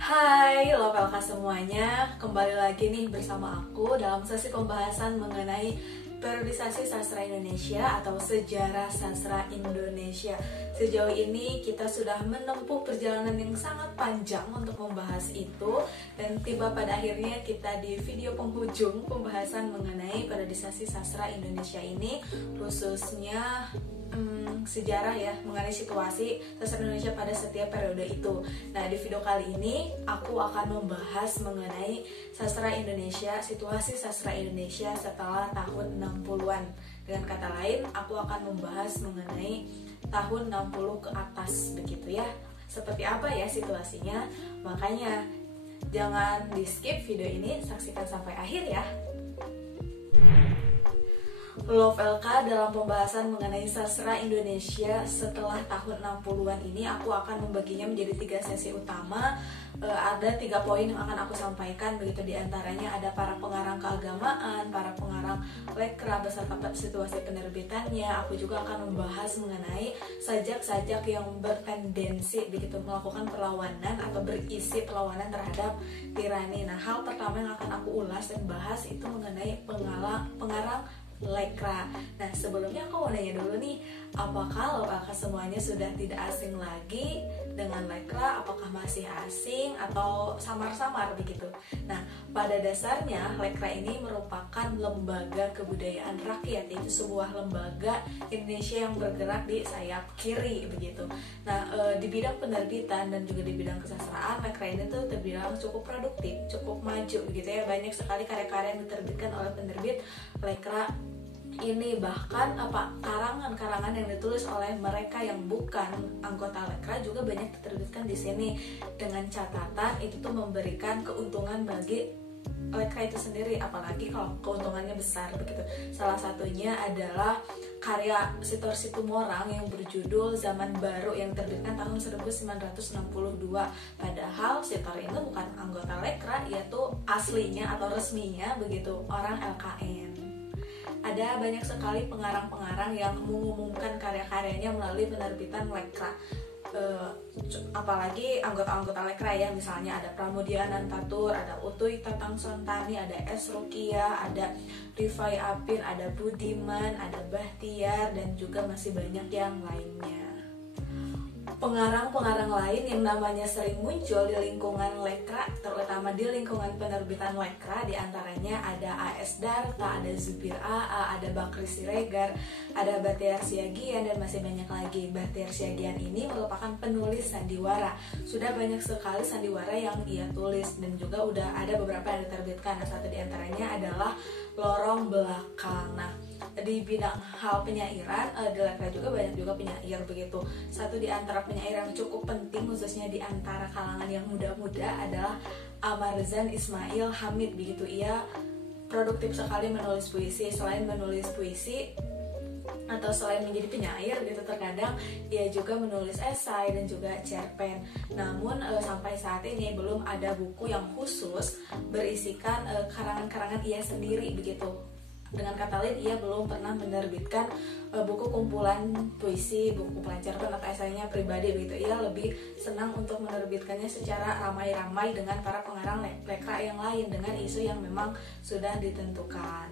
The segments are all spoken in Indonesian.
Hai Lovelka semuanya, kembali lagi nih bersama aku dalam sesi pembahasan mengenai periodisasi sastra Indonesia atau sejarah sastra Indonesia. Sejauh ini kita sudah menempuh perjalanan yang sangat panjang untuk membahas itu, dan tiba pada akhirnya kita di video penghujung pembahasan mengenai periodisasi sastra Indonesia ini, khususnya sejarah ya, mengenai situasi sastra Indonesia pada setiap periode itu. Nah, di video kali ini aku akan membahas mengenai sastra Indonesia, situasi sastra Indonesia setelah tahun 60-an. Dengan kata lain, aku akan membahas mengenai tahun 60 ke atas begitu ya. Seperti apa ya situasinya? Makanya jangan di-skip video ini, saksikan sampai akhir ya. Lovelka, dalam pembahasan mengenai sastra Indonesia setelah tahun 60-an ini, aku akan membaginya menjadi 3 sesi utama. Ada 3 poin yang akan aku sampaikan begitu, diantaranya ada para pengarang keagamaan, para pengarang lekra beserta situasi penerbitannya. Aku juga akan membahas mengenai sajak-sajak yang bertendensi begitu melakukan perlawanan atau berisi perlawanan terhadap tirani. Nah, hal pertama yang akan aku ulas dan bahas itu mengenai pengarang lekra. Nah, sebelumnya aku mau nanya dulu nih, apakah semuanya sudah tidak asing lagi dengan lekra? Apakah masih asing atau samar-samar begitu? Nah, pada dasarnya lekra ini merupakan lembaga kebudayaan rakyat, yaitu sebuah lembaga Indonesia yang bergerak di sayap kiri begitu. Nah, di bidang penerbitan dan juga di bidang kesastraan, lekra ini tuh terbilang cukup produktif, cukup maju begitu ya. Banyak sekali karya-karya yang diterbitkan oleh penerbit lekra ini, bahkan karangan-karangan yang ditulis oleh mereka yang bukan anggota lekra juga banyak diterbitkan di sini, dengan catatan itu tuh memberikan keuntungan bagi lekra itu sendiri, apalagi kalau keuntungannya besar begitu. Salah satunya adalah karya Sitor Situmorang yang berjudul Zaman Baru yang terbitkan tahun 1962. Padahal Sitor itu bukan anggota lekra, yaitu aslinya atau resminya begitu orang LKN. Ada banyak sekali pengarang-pengarang yang mengumumkan karya-karyanya melalui penerbitan lekra. Apalagi anggota-anggota lekra ya, misalnya ada Pramudia Anantatur, ada Utuy Tatang Sontani, ada S. Rukia, ada Rifai Apin, ada Budiman, ada Bahtiar, dan juga masih banyak yang lainnya. Pengarang-pengarang lain yang namanya sering muncul di lingkungan lekra, terutama di lingkungan penerbitan lekra, diantaranya ada A.S. Darta, ada Zubir A.A., ada Bakri Siregar, ada Bahtiar Siagian, dan masih banyak lagi. Bahtiar Siagian ini merupakan penulis sandiwara. Sudah banyak sekali sandiwara yang ia tulis, dan juga udah ada beberapa yang diterbitkan. Nah, satu diantaranya adalah Lorong Belakang. Nah, di bidang hal penyairan, di lekra juga banyak juga penyair begitu. Satu di antara penyair yang cukup penting khususnya di antara kalangan yang muda-muda adalah Amarzan Ismail Hamid begitu. Ia produktif sekali menulis puisi. Selain menulis puisi atau selain menjadi penyair gitu, terkadang ia juga menulis esai dan juga cerpen. Namun sampai saat ini belum ada buku yang khusus berisikan karangan-karangan ia sendiri begitu. Dengan kata lain, ia belum pernah menerbitkan buku kumpulan puisi, buku kumpulan cerpen atau esainya pribadi begitu. Ia lebih senang untuk menerbitkannya secara ramai-ramai dengan para pengarang lekra yang lain dengan isu yang memang sudah ditentukan.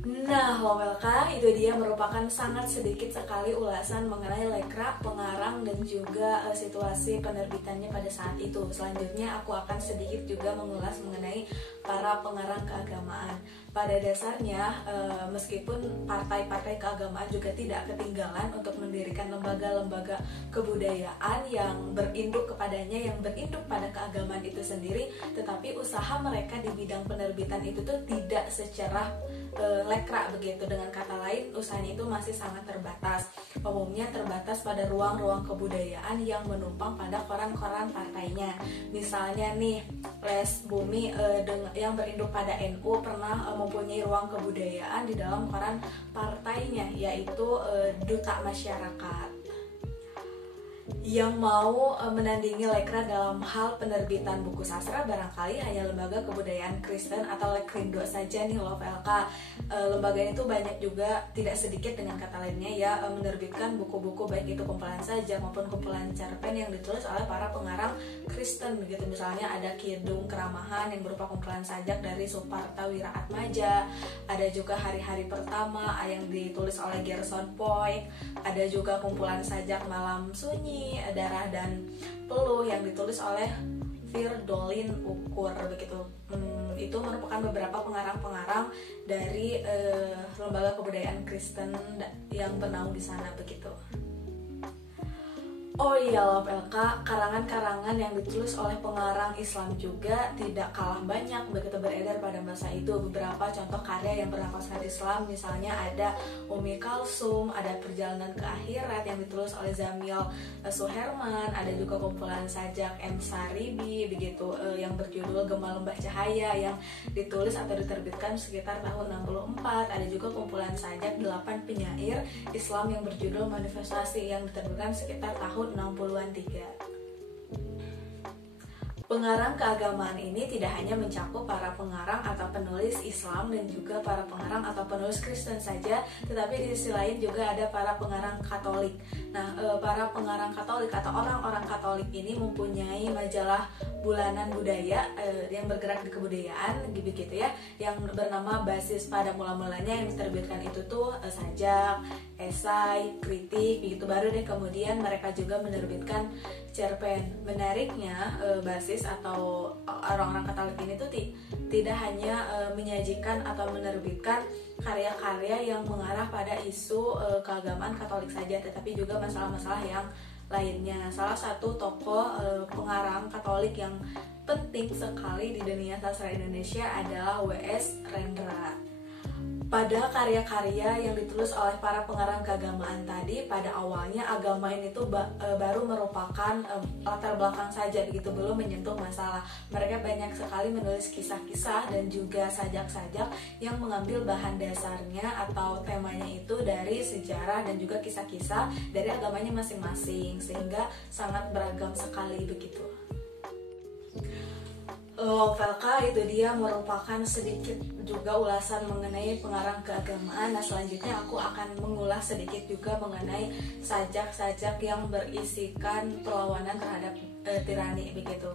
Nah, Lovelka, itu dia merupakan sangat sedikit sekali ulasan mengenai lekra, pengarang, dan juga situasi penerbitannya pada saat itu. Selanjutnya aku akan sedikit juga mengulas mengenai para pengarang keagamaan. Pada dasarnya, meskipun partai-partai keagamaan juga tidak ketinggalan untuk mendirikan lembaga-lembaga kebudayaan yang berinduk kepadanya, yang berinduk pada keagamaan itu sendiri, tetapi usaha mereka di bidang penerbitan itu tuh tidak secara lekra begitu. Dengan kata lain, usahanya itu masih sangat terbatas. Umumnya terbatas pada ruang-ruang kebudayaan yang menumpang pada koran-koran partainya. Misalnya nih, Les Bumi yang berinduk pada NU pernah mempunyai ruang kebudayaan di dalam koran partainya, yaitu Duta Masyarakat. Yang mau menandingi lekra dalam hal penerbitan buku sastra barangkali hanya lembaga kebudayaan Kristen atau Lekrindo saja nih Lovelka. Lembaga itu banyak juga, tidak sedikit dengan kata lainnya ya, menerbitkan buku-buku baik itu kumpulan saja maupun kumpulan cerpen yang ditulis oleh para pengarang Kristen Kristen begitu. Misalnya ada Kidung Keramahan yang berupa kumpulan sajak dari Suparta Wiraatmaja, ada juga Hari-Hari Pertama yang ditulis oleh Gerson Poik, ada juga kumpulan sajak Malam Sunyi, Darah dan Peluh yang ditulis oleh Firdolin Ukur begitu. Itu merupakan beberapa pengarang-pengarang dari lembaga kebudayaan Kristen yang bernaung di sana begitu. Oh iya Love LK, karangan-karangan yang ditulis oleh pengarang Islam juga tidak kalah banyak begitu beredar pada masa itu. Beberapa contoh karya yang bernafaskan Islam, misalnya ada Umi Kalsum, ada Perjalanan ke Akhirat yang ditulis oleh Zamil Suherman, ada juga kumpulan sajak M. Saribi begitu yang berjudul Gema Lembah Cahaya yang ditulis atau diterbitkan sekitar tahun 64. Ada juga kumpulan sajak 8 penyair Islam yang berjudul Manifestasi yang diterbitkan sekitar tahun 60-an 3. Pengarang keagamaan ini tidak hanya mencakup para pengarang atau penulis Islam dan juga para pengarang atau penulis Kristen saja, tetapi di sisi lain juga ada para pengarang Katolik. Nah, para pengarang Katolik atau orang-orang Katolik ini mempunyai majalah bulanan budaya yang bergerak di kebudayaan begitu ya, yang bernama Basis. Pada mula-mulanya yang diterbitkan itu tuh sajak, esai, kritik begitu, baru deh kemudian mereka juga menerbitkan cerpen. Menariknya Basis atau orang-orang Katolik ini tuh tidak hanya menyajikan atau menerbitkan karya-karya yang mengarah pada isu keagamaan Katolik saja, tetapi juga masalah-masalah yang lainnya. Salah satu tokoh pengarang Katolik yang penting sekali di dunia sastra Indonesia adalah W.S. Rendra. Pada karya-karya yang ditulis oleh para pengarang keagamaan tadi, pada awalnya agama ini tuh baru merupakan latar belakang saja begitu, belum menyentuh masalah. Mereka banyak sekali menulis kisah-kisah dan juga sajak-sajak yang mengambil bahan dasarnya atau temanya itu dari sejarah dan juga kisah-kisah dari agamanya masing-masing, sehingga sangat beragam sekali begitu. Velka itu dia merupakan sedikit juga ulasan mengenai pengarang keagamaan. Nah, selanjutnya aku akan mengulas sedikit juga mengenai sajak-sajak yang berisikan perlawanan terhadap tirani begitu.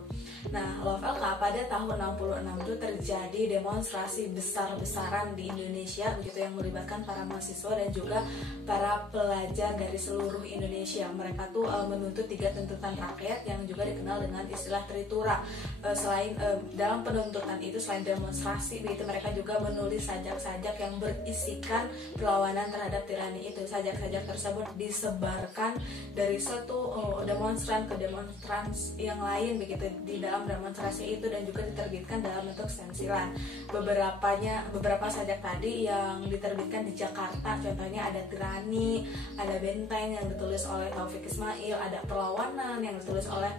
Nah, Velka pada tahun 66 itu terjadi demonstrasi besar-besaran di Indonesia begitu yang melibatkan para mahasiswa dan juga para pelajar dari seluruh Indonesia. Mereka tuh menuntut 3 tuntutan rakyat yang juga dikenal dengan istilah Tritura. Selain dalam penuntutan itu, selain demonstrasi begitu, mereka juga menulis sajak-sajak yang berisikan perlawanan terhadap tirani itu. Sajak-sajak tersebut disebarkan dari satu demonstran ke demonstran yang lain begitu di dalam demonstrasi itu, dan juga diterbitkan dalam bentuk stensilan. Beberapa sajak tadi yang diterbitkan di Jakarta, contohnya ada Tirani, ada Benteng yang ditulis oleh Taufik Ismail, ada Perlawanan yang ditulis oleh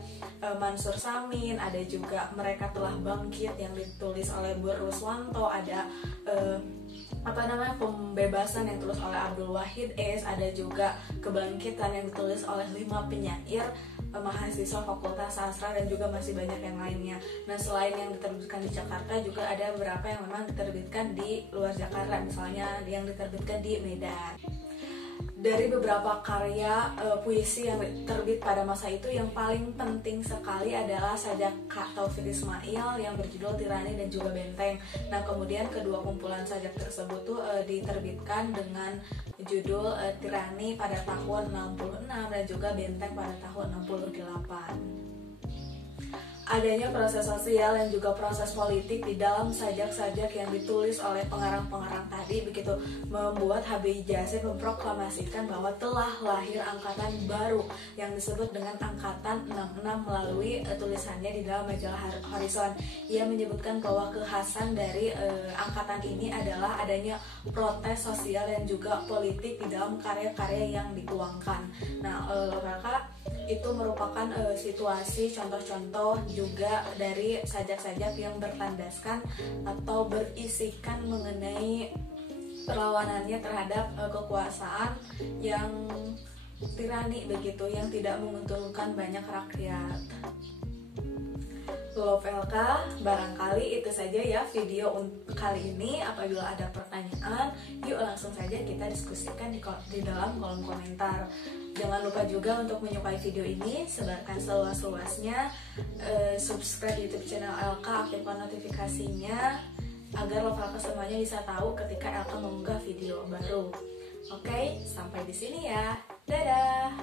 Mansur Samin, ada juga Mereka Telah Bangkit yang ditulis oleh Bu Ruswanto, ada Pembebasan yang ditulis oleh Abdul Wahid S, ada juga Kebangkitan yang ditulis oleh 5 penyair mahasiswa Fakultas Sastra, dan juga masih banyak yang lainnya. Nah, selain yang diterbitkan di Jakarta, juga ada beberapa yang memang diterbitkan di luar Jakarta, misalnya yang diterbitkan di Medan. Dari beberapa karya puisi yang terbit pada masa itu, yang paling penting sekali adalah sajak Kak Taufik Ismail yang berjudul Tirani dan juga Benteng. Nah, kemudian kedua kumpulan sajak tersebut tuh diterbitkan dengan judul Tirani pada tahun 66 dan juga Benteng pada tahun 68. Adanya proses sosial dan juga proses politik di dalam sajak-sajak yang ditulis oleh pengarang-pengarang tadi begitu membuat HBI Jasin memproklamasikan bahwa telah lahir angkatan baru yang disebut dengan angkatan 66 melalui tulisannya di dalam majalah Horizon. Ia menyebutkan bahwa kekhasan dari angkatan ini adalah adanya protes sosial dan juga politik di dalam karya-karya yang dituangkan. Nah, mereka itu merupakan situasi contoh-contoh juga dari sajak-sajak yang bertandaskan atau berisikan mengenai perlawanannya terhadap kekuasaan yang tirani begitu, yang tidak menguntungkan banyak rakyat. Love LK. Barangkali itu saja ya video kali ini. Apabila ada pertanyaan, yuk langsung saja kita diskusikan di dalam kolom komentar. Jangan lupa juga untuk menyukai video ini, sebarkan seluas-luasnya, subscribe YouTube channel LK, aktifkan notifikasinya agar Love LK semuanya bisa tahu ketika LK mengunggah video baru. Oke, sampai di sini ya. Dadah.